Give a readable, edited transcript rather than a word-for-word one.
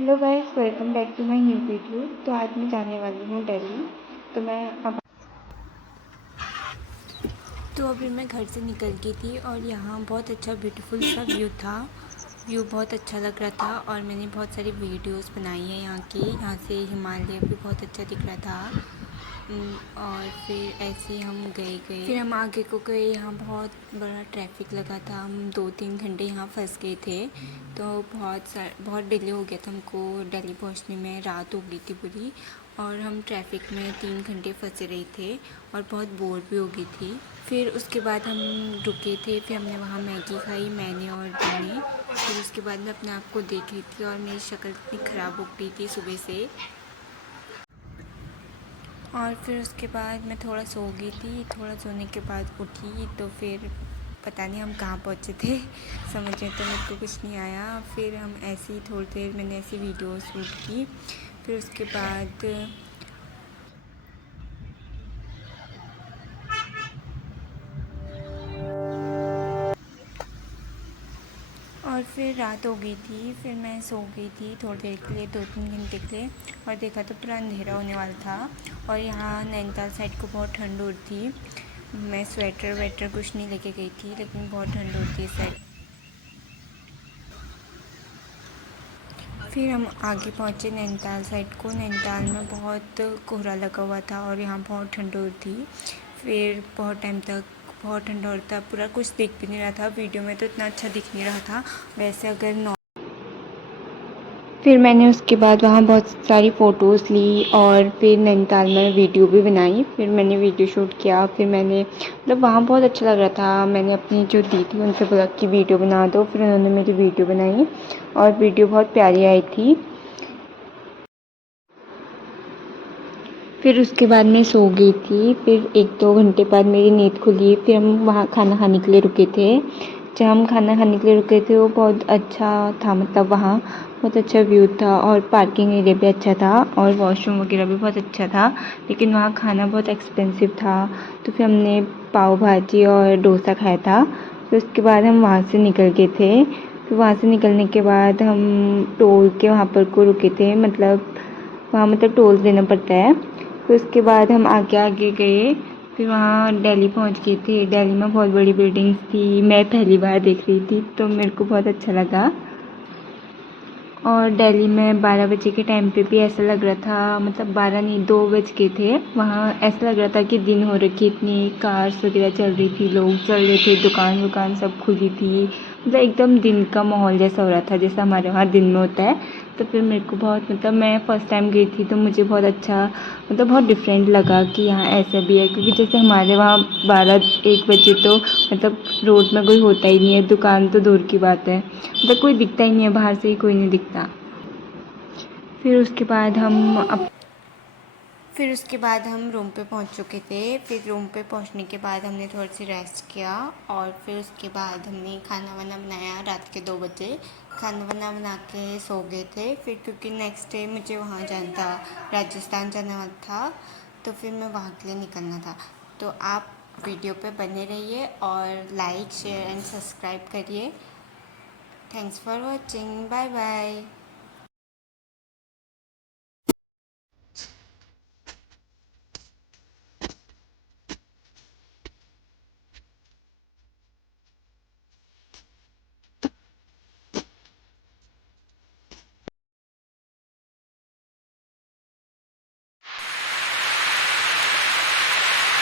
Hello guys, welcome back to my new video. तो आज मैं जाने वाली हूँ दिल्ली। तो मैं अब तो अभी मैं घर से निकल गई थी और यहाँ बहुत अच्छा ब्यूटीफुल सा व्यू था। व्यू बहुत अच्छा लग रहा था और मैंने बहुत सारी वीडियोस बनाई हैं यहाँ की। यहाँ से हिमालय भी बहुत अच्छा दिख रहा था। और फिर ऐसे ही हम गए फिर हम आगे को गए। यहाँ बहुत बड़ा ट्रैफिक लगा था। हम 2-3 घंटे यहाँ फंस गए थे। तो बहुत डिले हो गया था हमको दिल्ली पहुँचने में। रात हो गई थी पूरी और हम ट्रैफिक में 3 घंटे फंसे रहे थे और बहुत बोर भी हो गई थी। फिर उसके बाद हम रुके थे। फिर हमने वहाँ मैगी खाई, मैंने और दी ने। फिर उसके बाद मैं अपने आप को देख रही थी और मेरी शक्ल इतनी ख़राब हो गई थी सुबह से। और फिर उसके बाद मैं थोड़ा सो गई थी। थोड़ा सोने के बाद उठी तो फिर पता नहीं हम कहाँ पहुँचे थे। समझ में तो मेरे को कुछ नहीं आया। फिर हम ऐसे ही थोड़ी देर मैंने ऐसी वीडियो शूट की। फिर उसके बाद और फिर रात हो गई थी। फिर मैं सो गई थी थोड़ी देर के लिए, 2-3 घंटे के लिए। और देखा तो पूरा अंधेरा होने वाला था। और यहाँ नैनीताल साइड को बहुत ठंड हो रही थी। मैं स्वेटर वेटर कुछ नहीं लेके गई थी, लेकिन बहुत ठंड होती है इस साइड। फिर हम आगे पहुँचे नैनीताल साइड को। नैनीताल में बहुत कोहरा लगा हुआ था और यहाँ बहुत ठंड हो रही थी। फिर बहुत टाइम तक बहुत ठंडा हो रहा था, पूरा कुछ दिख भी नहीं रहा था। वीडियो में तो इतना अच्छा दिख नहीं रहा था। वैसे अगर फिर मैंने उसके बाद वहाँ बहुत सारी फ़ोटोज़ ली और फिर नैनीताल में वीडियो भी बनाई। फिर मैंने वीडियो शूट किया। फिर मैंने मतलब वहाँ बहुत अच्छा लग रहा था। मैंने अपनी जो दी थी उनसे बोला कि वीडियो बना दो। फिर उन्होंने मेरी वीडियो बनाई और वीडियो बहुत प्यारी आई थी। फिर उसके बाद मैं सो गई थी। फिर 1-2 घंटे बाद मेरी नींद खुली। फिर हम वहाँ खाना खाने के लिए रुके थे। जब हम खाना खाने के लिए रुके थे वो बहुत अच्छा था, मतलब वहाँ बहुत अच्छा व्यू था और पार्किंग एरिया भी अच्छा था और वॉशरूम वगैरह भी बहुत अच्छा था। लेकिन वहाँ खाना बहुत एक्सपेंसिव था। तो फिर हमने पाव भाजी और डोसा खाया था। फिर उसके बाद हम वहाँ से निकल गए थे। फिर वहाँ से निकलने के बाद हम टोल के वहाँ पर को रुके थे, मतलब वहाँ मतलब टोल देना पड़ता है। फिर उसके बाद हम आगे आगे गए। फिर वहाँ दिल्ली पहुँच गए थे। दिल्ली में बहुत बड़ी बिल्डिंग्स थी। मैं पहली बार देख रही थी तो मेरे को बहुत अच्छा लगा। और दिल्ली में 12 बजे के टाइम पे भी ऐसा लग रहा था, मतलब 12 नहीं 2 बज के थे। वहाँ ऐसा लग रहा था कि दिन हो रखी, इतनी कार्स वगैरह चल रही थी, लोग चल रहे थे, दुकान वुकान सब खुली थी। मतलब एकदम दिन का माहौल जैसा हो रहा था, जैसा हमारे वहाँ दिन में होता है। तो फिर मेरे को बहुत, मतलब मैं फ़र्स्ट टाइम गई थी तो मुझे बहुत अच्छा, मतलब बहुत डिफरेंट लगा कि यहाँ ऐसा भी है। क्योंकि जैसे हमारे वहाँ 12-1 बजे तो मतलब रोड में कोई होता ही नहीं है, दुकान तो दूर की बात है, मतलब कोई दिखता ही नहीं है, बाहर से ही कोई नहीं दिखता। फिर उसके बाद हम फिर उसके बाद हम रूम पे पहुंच चुके थे। फिर रूम पे पहुंचने के बाद हमने थोड़ी सी रेस्ट किया और फिर उसके बाद हमने खाना वाना बनाया। रात के 2 बजे खाना वाना बना के सो गए थे। फिर क्योंकि नेक्स्ट डे मुझे वहाँ जाना था, राजस्थान जाना वाला था, तो फिर मैं वहाँ के लिए निकलना था। तो आप वीडियो पे बने रहिए और लाइक शेयर एंड सब्सक्राइब करिए। Thanks for watching, bye bye.